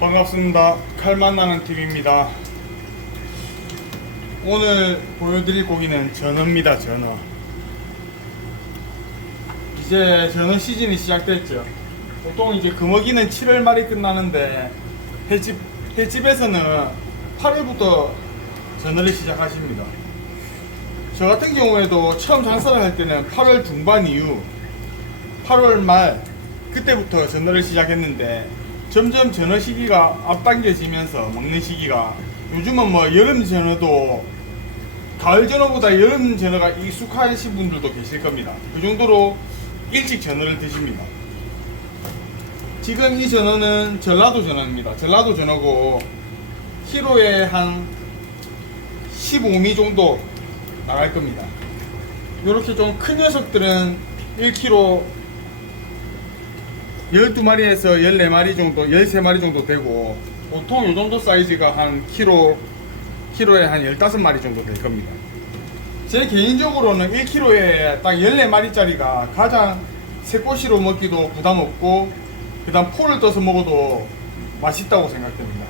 반갑습니다. 칼만나는 TV입니다. 오늘 보여드릴 고기는 전어입니다. 전어. 이제 전어 시즌이 시작됐죠. 보통 이제 금어기는 7월 말이 끝나는데 횟집에서는 8월부터 전어를 시작하십니다. 저 같은 경우에도 처음 장사를 할 때는 8월 중반 이후 8월 말 그때부터 전어를 시작했는데 점점 전어 시기가 앞당겨지면서 먹는 시기가 요즘은 뭐 여름 전어도 가을 전어보다 여름 전어가 익숙하신 분들도 계실 겁니다. 그 정도로 일찍 전어를 드십니다. 지금 이 전어는 전라도 전어입니다. 전라도 전어고 키로에 한 15미 정도 나갈 겁니다. 이렇게 좀 큰 녀석들은 1kg 12마리에서 14마리 정도, 13마리 정도 되고, 보통 이 정도 사이즈가 한 키로에 한 15마리 정도 될 겁니다. 제 개인적으로는 1kg에 딱 14마리짜리가 가장 새꼬시로 먹기도 부담 없고, 그 다음 포를 떠서 먹어도 맛있다고 생각됩니다.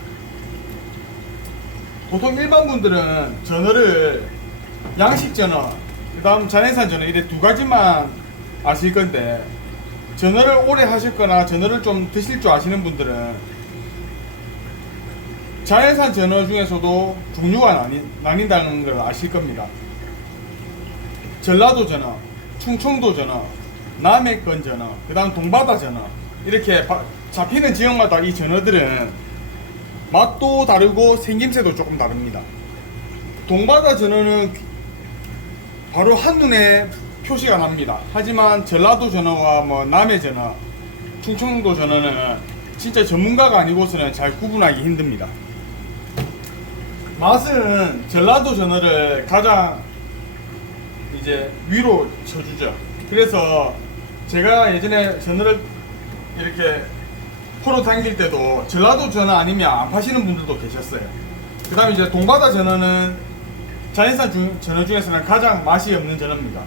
보통 일반 분들은 전어를 양식 전어, 그 다음 자연산 전어, 이래 두 가지만 아실 건데, 전어를 오래 하셨거나 전어를 좀 드실 줄 아시는 분들은 자연산 전어 중에서도 종류가 나뉜다는 걸 아실 겁니다. 전라도 전어, 충청도 전어, 남해권 전어, 그 다음 동바다 전어, 이렇게 잡히는 지역마다 이 전어들은 맛도 다르고 생김새도 조금 다릅니다. 동바다 전어는 바로 한눈에 표시가 납니다. 하지만 전라도 전어와 뭐 남해 전어, 충청도 전어는 진짜 전문가가 아니고서는 잘 구분하기 힘듭니다. 맛은 전라도 전어를 가장 이제 위로 쳐주죠. 그래서 제가 예전에 전어를 이렇게 포로 당길 때도 전라도 전어 아니면 안 파시는 분들도 계셨어요. 그 다음에 이제 동바다 전어는 자연산 전어 중에서는 가장 맛이 없는 전어입니다.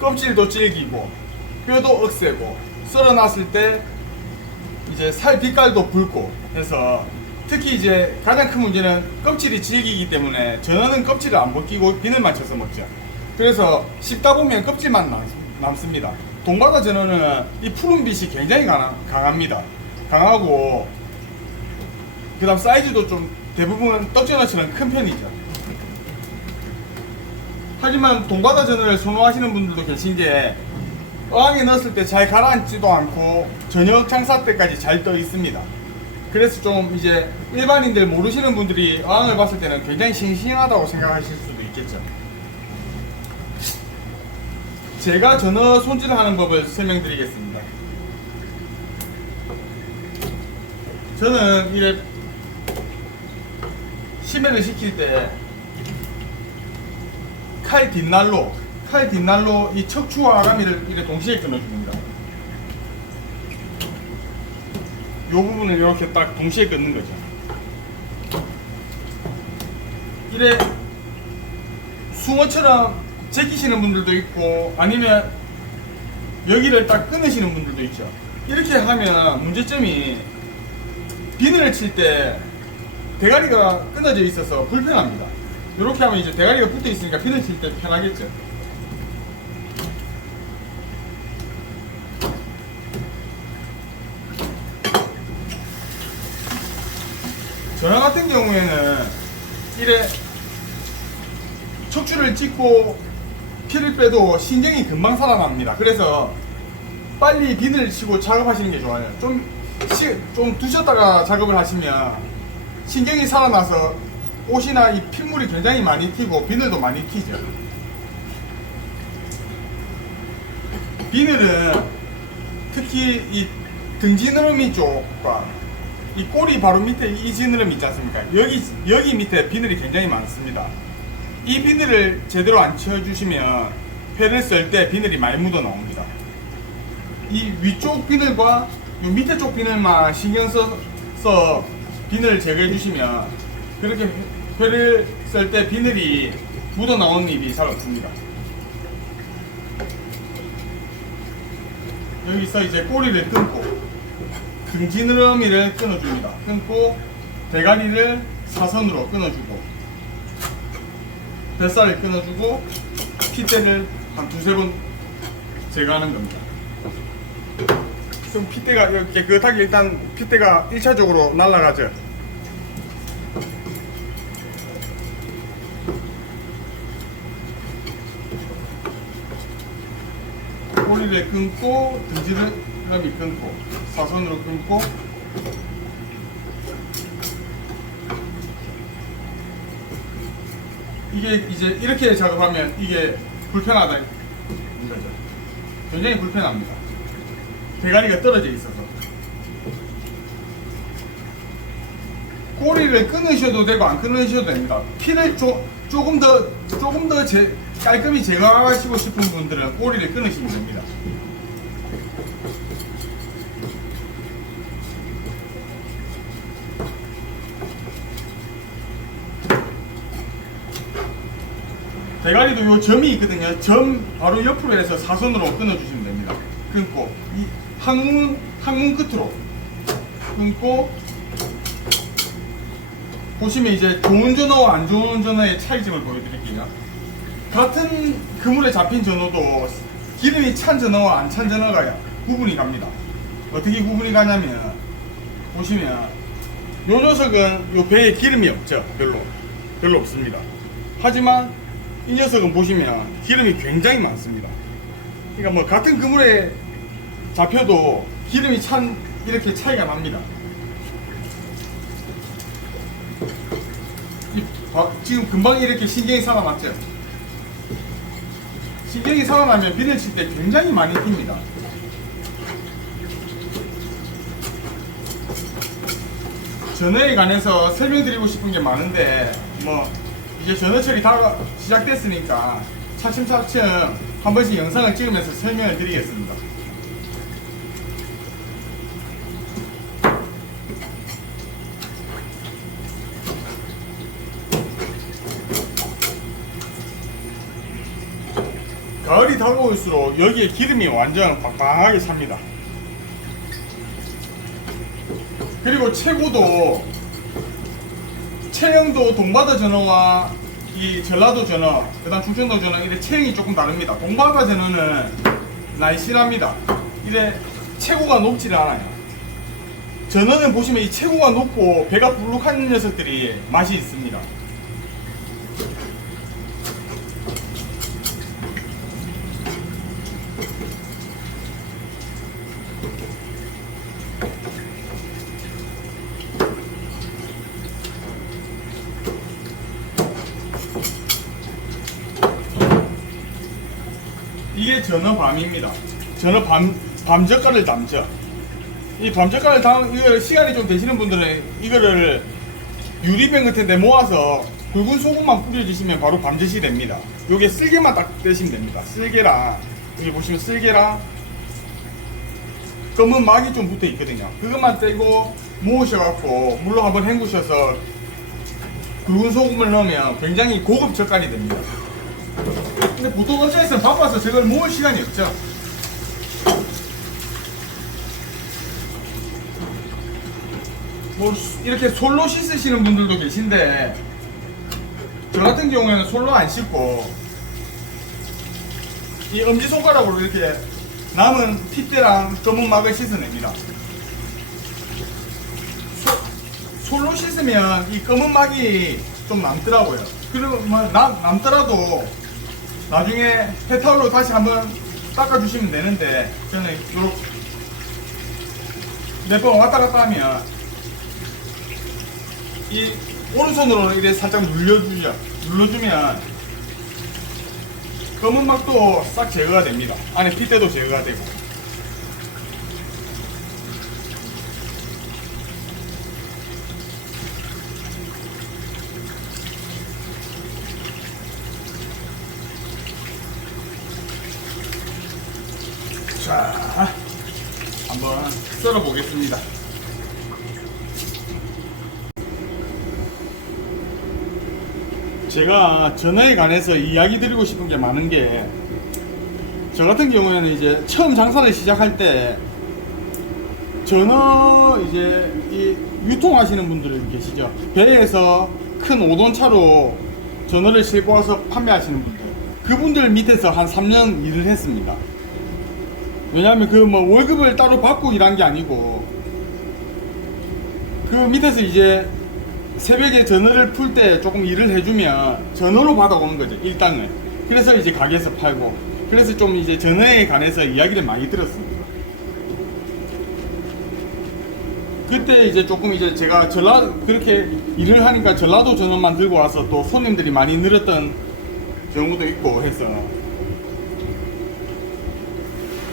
껍질도 질기고 뼈도 억세고 썰어놨을 때 이제 살 빛깔도 붉고 해서 특히 이제 가장 큰 문제는 껍질이 질기기 때문에 전어는 껍질을 안 벗기고 비늘만 쳐서 먹죠. 그래서 씹다 보면 껍질만 남습니다. 동바다 전어는 이 푸른빛이 굉장히 강합니다. 강하고 그 다음 사이즈도 좀 대부분 떡전어처럼 큰 편이죠. 하지만 동바다 전어를 선호하시는 분들도 계신 게 어항에 넣었을 때 잘 가라앉지도 않고 저녁 장사 때까지 잘 떠 있습니다. 그래서 좀 이제 일반인들 모르시는 분들이 어항을 봤을 때는 굉장히 싱싱하다고 생각하실 수도 있겠죠. 제가 전어 손질하는 법을 설명드리겠습니다. 저는 이래 심해를 시킬 때 칼 뒷날로 이 척추와 아가미를 이렇게 동시에 끊어줍니다. 이 부분을 이렇게 딱 동시에 끊는 거죠. 이래 숭어처럼 제끼시는 분들도 있고 아니면 여기를 딱 끊으시는 분들도 있죠. 이렇게 하면 문제점이 비늘을 칠 때 대가리가 끊어져 있어서 불편합니다. 이렇게 하면 이제 대가리가 붙어 있으니까 비늘 칠 때 편하겠죠. 전어 같은 경우에는 이래 척추를 찍고 피를 빼도 신경이 금방 살아납니다. 그래서 빨리 비늘 치고 작업하시는 게 좋아요. 좀 두셨다가 작업을 하시면 신경이 살아나서 옷이나 이 핏물이 굉장히 많이 튀고 비늘도 많이 튀죠. 비늘은 특히 이 등지느러미 쪽과 이 꼬리 바로 밑에 이 지느러미 있지 않습니까? 여기 밑에 비늘이 굉장히 많습니다. 이 비늘을 제대로 안 쳐주시면 회를 썰 때 비늘이 많이 묻어 나옵니다. 이 위쪽 비늘과 이 밑에 쪽 비늘만 신경 써서 비늘을 제거해 주시면 그렇게 회를 썰 때 비늘이 묻어 나오는 일이 잘 없습니다. 여기서 이제 꼬리를 끊고 등지느러미를 끊어줍니다. 끊고 대가리를 사선으로 끊어주고 뱃살을 끊어주고 핏대를 한 두세 번 제거하는 겁니다. 그럼 핏대가 이렇게 깨끗하게 일단 핏대가 1차적으로 날아가죠. 꼬리를 끊고 등지느러미 끊고 사선으로 끊고 이게 이제 이렇게 작업하면 이게 불편하다는 거죠. 굉장히 불편합니다. 대가리가 떨어져 있어서. 꼬리를 끊으셔도 되고 안 끊으셔도 됩니다. 피를 조금 더 깔끔히 제거하시고 싶은 분들은 꼬리를 끊으시면 됩니다. 대가리도 요 점이 있거든요. 점 바로 옆으로 해서 사선으로 끊어주시면 됩니다. 끊고 이 항문 끝으로 끊고 보시면 이제 좋은 전어와 안 좋은 전어의 차이점을 보여드릴게요. 같은 그물에 잡힌 전어도 기름이 찬 전어와 안 찬 전어가 구분이 갑니다. 어떻게 구분이 가냐면 보시면 요 녀석은 요 배에 기름이 없죠. 별로 없습니다. 하지만 이 녀석은 보시면 기름이 굉장히 많습니다. 그러니까 뭐 같은 그물에 잡혀도 기름이 찬 이렇게 차이가 납니다. 지금 금방 이렇게 신경이 살아났죠. 신경이 살아나면 비늘 칠 때 굉장히 많이 튑니다. 전어에 관해서 설명드리고 싶은 게 많은데 뭐 이제 전어철이 다 시작됐으니까 차츰차츰 한 번씩 영상을 찍으면서 설명을 드리겠습니다. 가을이 다가올수록 여기에 기름이 완전 빵빵하게 찹니다. 그리고 체구도 체형도 동바다 전어와 이 전라도 전어, 그다음 충청도 전어 이래 체형이 조금 다릅니다. 동바다 전어는 날씬합니다. 이래 체구가 높지를 않아요. 전어는 보시면 이 체구가 높고 배가 불룩한 녀석들이 맛이 있습니다. 이게 전어밤입니다. 전어 밤젓갈을 담죠. 이 밤젓갈을 이거 시간이 좀 되시는 분들은 이거를 유리병 같은 데 모아서 굵은 소금만 뿌려주시면 바로 밤젓이 됩니다. 요게 쓸개만 딱 떼시면 됩니다. 쓸개랑 여기 보시면 쓸개랑 검은 막이 좀 붙어 있거든요. 그것만 떼고 모으셔갖고 물로 한번 헹구셔서 굵은 소금을 넣으면 굉장히 고급 젓갈이 됩니다. 근데 보통 업체에서는 바빠서 저걸 모을 시간이 없죠. 뭐 이렇게 솔로 씻으시는 분들도 계신데 저 같은 경우에는 솔로 안 씻고 이 엄지손가락으로 이렇게 남은 핏대랑 검은 막을 씻어냅니다. 솔로 씻으면 이 검은 막이 좀 남더라고요. 그리고 뭐 남더라도 나중에 폐타올로 다시 한번 닦아주시면 되는데 저는 요렇게 몇 번 왔다 갔다 하면 이 오른손으로 이렇게 살짝 눌러주면 검은 막도 싹 제거가 됩니다. 안에 핏대도 제거가 되고. 자, 한번 썰어 보겠습니다. 제가 전어에 관해서 이야기 드리고 싶은 게 많은 게, 저 같은 경우에는 이제 처음 장사를 시작할 때 전어 이제 이 유통하시는 분들 계시죠. 배에서 큰 5톤차로 전어를 싣고 와서 판매하시는 분들, 그분들 밑에서 한 3년 일을 했습니다. 왜냐하면 그 뭐 월급을 따로 받고 일한 게 아니고, 그 밑에서 이제 새벽에 전어를 풀 때 조금 일을 해주면 전어로 받아오는 거죠, 일당을. 그래서 이제 가게에서 팔고, 그래서 좀 이제 전어에 관해서 이야기를 많이 들었습니다. 그때 이제 조금 이제 제가 그렇게 일을 하니까 전라도 전어만 들고 와서 또 손님들이 많이 늘었던 경우도 있고 해서,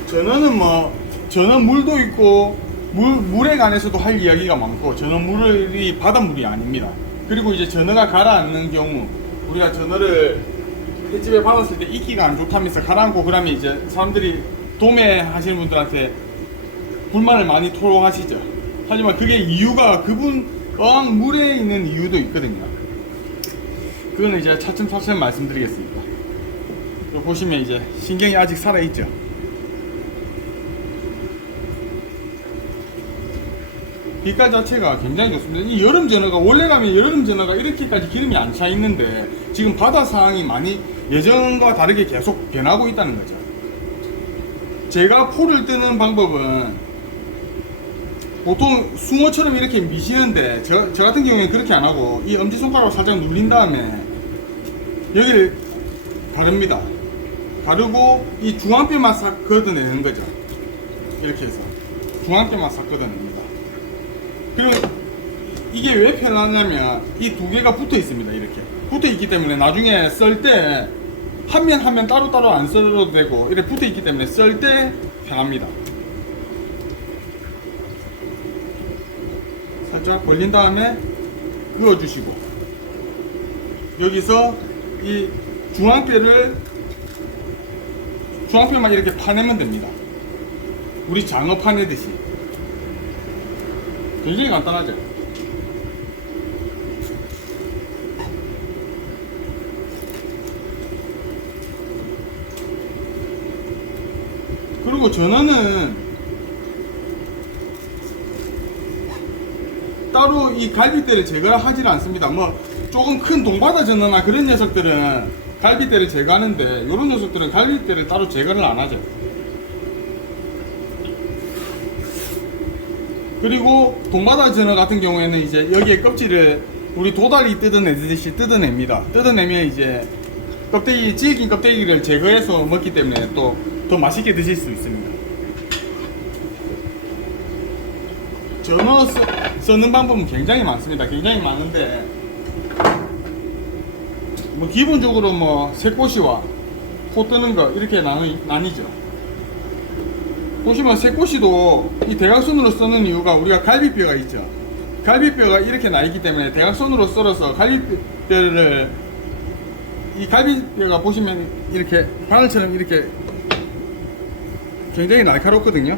전어는 뭐 전어 물도 있고 물에 관해서도 할 이야기가 많고, 전어 물이 바닷물이 아닙니다. 그리고 이제 전어가 가라앉는 경우, 우리가 전어를 횟집에 받았을 때 이끼가 안 좋다면서 가라앉고 그러면 이제 사람들이 도매 하시는 분들한테 불만을 많이 토로하시죠. 하지만 그게 이유가 그분 어항 물에 있는 이유도 있거든요. 그거는 이제 차츰차츰 말씀드리겠습니다. 보시면 이제 신경이 아직 살아있죠. 빛깔 자체가 굉장히 좋습니다. 이 여름 전어가, 원래 가면 여름 전어가 이렇게까지 기름이 안 차 있는데 지금 바다 상황이 많이 예전과 다르게 계속 변하고 있다는 거죠. 제가 포를 뜨는 방법은 보통 숭어처럼 이렇게 미시는데, 저 같은 경우에는 그렇게 안 하고 이 엄지손가락으로 살짝 눌린 다음에 여기를 가릅니다. 가르고 이 중앙뼈만 싹 걷어내는 거죠. 이렇게 해서 중앙뼈만 싹 걷어냅니다. 그리고 이게 왜 편하냐면 이 두 개가 붙어 있습니다. 이렇게 붙어 있기 때문에 나중에 썰 때 한 면 따로따로 안 썰어도 되고, 이렇게 붙어 있기 때문에 썰 때 편합니다. 살짝 벌린 다음에 그어주시고, 여기서 이 중앙뼈만 이렇게 파내면 됩니다. 우리 장어 파내듯이. 굉장히 간단하죠. 그리고 전어는 따로 이 갈빗대를 제거를 하지는 않습니다. 뭐 조금 큰 동바다 전어나 그런 녀석들은 갈빗대를 제거하는데, 이런 녀석들은 갈빗대를 따로 제거를 안 하죠. 그리고 동바다 전어 같은 경우에는 이제 여기에 껍질을 우리 도다리 뜯어내듯이 뜯어냅니다. 뜯어내면 이제 껍데기, 질긴 껍데기를 제거해서 먹기 때문에 또 더 맛있게 드실 수 있습니다. 전어 써는 방법은 굉장히 많습니다. 굉장히 많은데, 뭐 기본적으로 뭐 새꼬시와 코 뜨는 거 이렇게 나뉘죠. 보시면 새꼬시도 이 대각선으로 써는 이유가, 우리가 갈비뼈가 있죠. 갈비뼈가 이렇게 나 있기 때문에 대각선으로 썰어서 갈비뼈를, 이 갈비뼈가 보시면 이렇게 바늘처럼 이렇게 굉장히 날카롭거든요.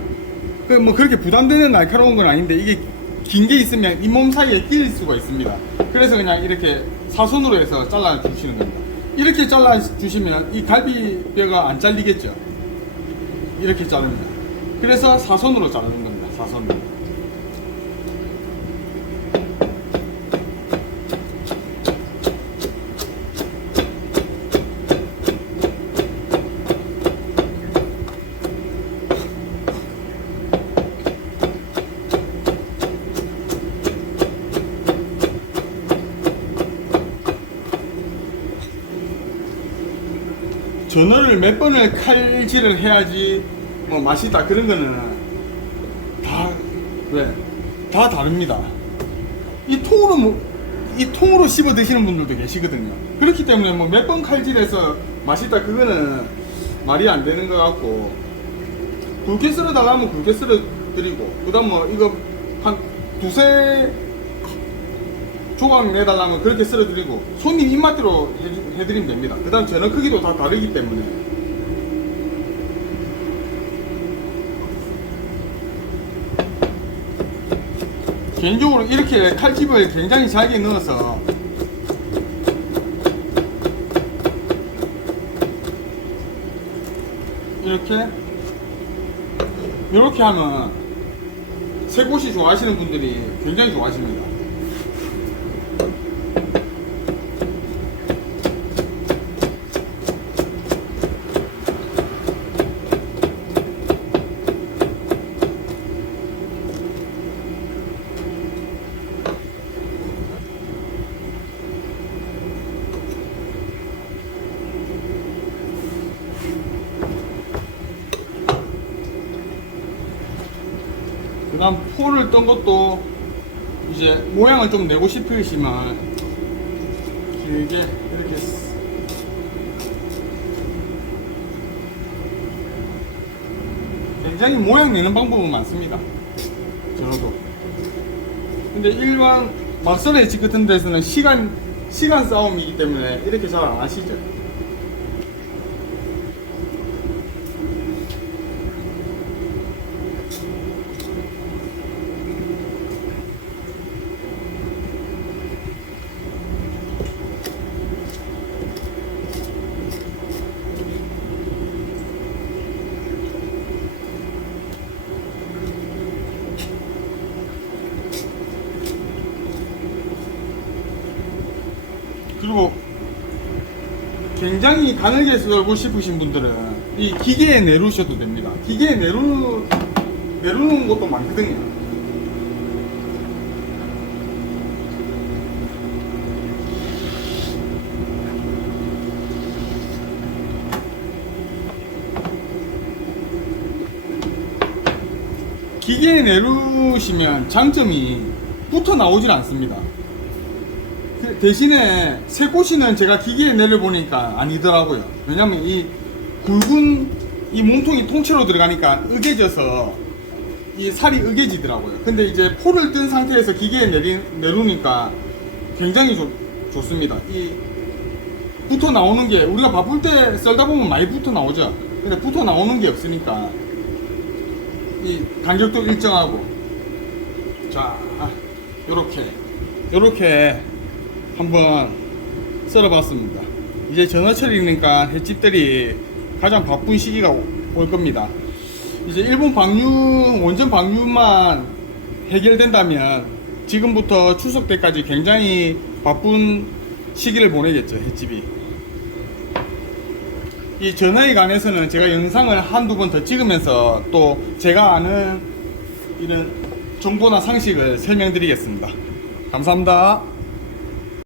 뭐 그렇게 부담되는 날카로운 건 아닌데, 이게 긴 게 있으면 잇몸 사이에 끼일 수가 있습니다. 그래서 그냥 이렇게 사선으로 해서 잘라 주시는 겁니다. 이렇게 잘라 주시면 이 갈비뼈가 안 잘리겠죠. 이렇게 자릅니다. 그래서 사선으로 자르는 겁니다. 사선으로. 전어를 몇 번을 칼질을 해야지 뭐 맛있다 그런 거는 다 다릅니다. 이 통으로 씹어 드시는 분들도 계시거든요. 그렇기 때문에 뭐 몇 번 칼질해서 맛있다 그거는 말이 안 되는 것 같고, 굵게 썰어 달라면 굵게 썰어 드리고, 그 다음 뭐 이거 한 두세 조각 내달라면 그렇게 썰어 드리고, 손님 입맛대로 해드리면 됩니다. 그 다음 전어 크기도 다 다르기 때문에. 개인적으로 이렇게 칼집을 굉장히 잘게 넣어서 이렇게 하면 새꽃이 좋아하시는 분들이 굉장히 좋아하십니다. 그 다음 포를 떤 것도 이제 모양을 좀 내고 싶으시면 길게 이렇게 굉장히 모양 내는 방법은 많습니다. 저도. 근데 일반 막선 엣지 같은 데서는 시간 싸움이기 때문에 이렇게 잘 안 하시죠. 그리고 굉장히 가늘게 썰고 싶으신 분들은 이 기계에 내루셔도 됩니다. 기계에 내루는 것도 많거든요. 기계에 내루시면 장점이 붙어 나오질 않습니다. 대신에 새꼬시는 제가 기계에 내려보니까 아니더라고요. 왜냐면 이 굵은 이 몸통이 통째로 들어가니까 으개져서 이 살이 으개지더라고요. 근데 이제 포를 뜬 상태에서 기계에 내루니까 굉장히 좋습니다. 이 붙어 나오는 게 우리가 바쁠 때 썰다 보면 많이 붙어 나오죠. 근데 붙어 나오는 게 없으니까 이 간격도 일정하고. 자, 요렇게 한번 썰어봤습니다. 이제 전어철이니까 횟집들이 가장 바쁜 시기가 올 겁니다. 이제 일본 방류, 원전 방류만 해결된다면 지금부터 추석 때까지 굉장히 바쁜 시기를 보내겠죠, 횟집이. 이 전어에 관해서는 제가 영상을 한두 번 더 찍으면서 또 제가 아는 이런 정보나 상식을 설명드리겠습니다. 감사합니다.